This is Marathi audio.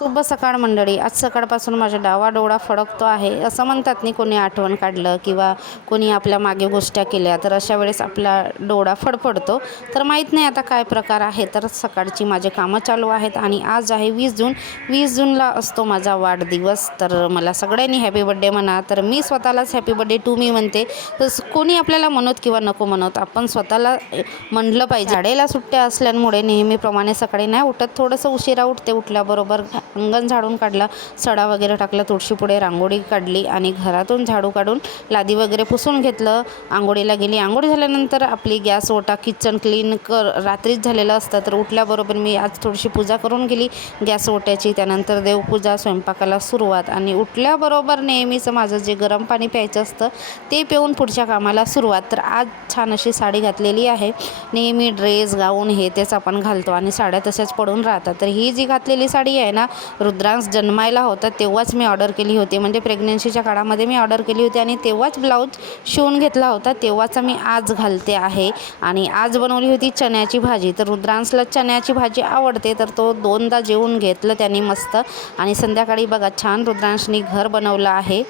शुभ सकाळ मंडळी. आज सकाळपासून माझा डावा डोळा फडकतो आहे. असं म्हणतात नाही, कोणी आठवण काढलं किंवा कोणी आपल्या मागे गोष्टी केल्या तर अशा वेळेस आपला डोळा फडफडतो. तर माहीत नाही आता काय प्रकार आहे. तर सकाळची माझे कामं चालू आहेत आणि आज आहे 20 जून. 20 जूनला असतो माझा वाढदिवस. तर मला सगळ्यांनी हॅपी बड्डे म्हणा. तर मी स्वतःलाच हॅपी बड्डे टू मी म्हणते. तर कोणी आपल्याला म्हणत किंवा नको म्हणत, आपण स्वतःला म्हणलं पाहिजे. शाळेला सुट्ट्या असल्यामुळे नेहमीप्रमाणे सकाळी नाही उठत, थोडंसं उशिरा उठते. उठल्याबरोबर अंगण झाडून काढला, सडा वगैरे टाकला, तुळशीपुढे रांगोळी काढली आणि घरातून झाडू काढून लादी वगैरे पुसून घेतलं. आंघोळीला गेली. आंघोळी झाल्यानंतर आपली गॅस ओटा किचन क्लीन रात्रीच झालेलं असतं. तर उठल्याबरोबर मी आज थोडीशी पूजा करून गेली गॅस ओट्याची. त्यानंतर देवपूजा, स्वयंपाकाला सुरुवात आणि उठल्याबरोबर नेहमीचं माझं जे गरम पाणी प्यायचं असतं ते पिऊन पुढच्या कामाला सुरुवात. तर आज छान अशी साडी घातलेली आहे. नेहमी ड्रेस गाऊन हे तेच आपण घालतो आणि साड्या तशाच पडून राहतात. तर ही जी घातलेली साडी आहे ना, रुद्रांश जन्मायला होता तेव्हाच मी ऑर्डर केली होती. म्हणजे प्रेग्नन्सीच्या काळामध्ये मी ऑर्डर केली होती आणि तेव्हाच ब्लाऊज शिवून घेतला होता. तेव्हाचा मी आज घालते आहे. आणि आज बनवली होती चण्याची भाजी. तर रुद्रांशला चण्याची भाजी आवडते, तर तो 2दा जेवून घेतलं त्यांनी मस्त. आणि संध्याकाळी बघा छान रुद्रांशनी घर बनवलं आहे.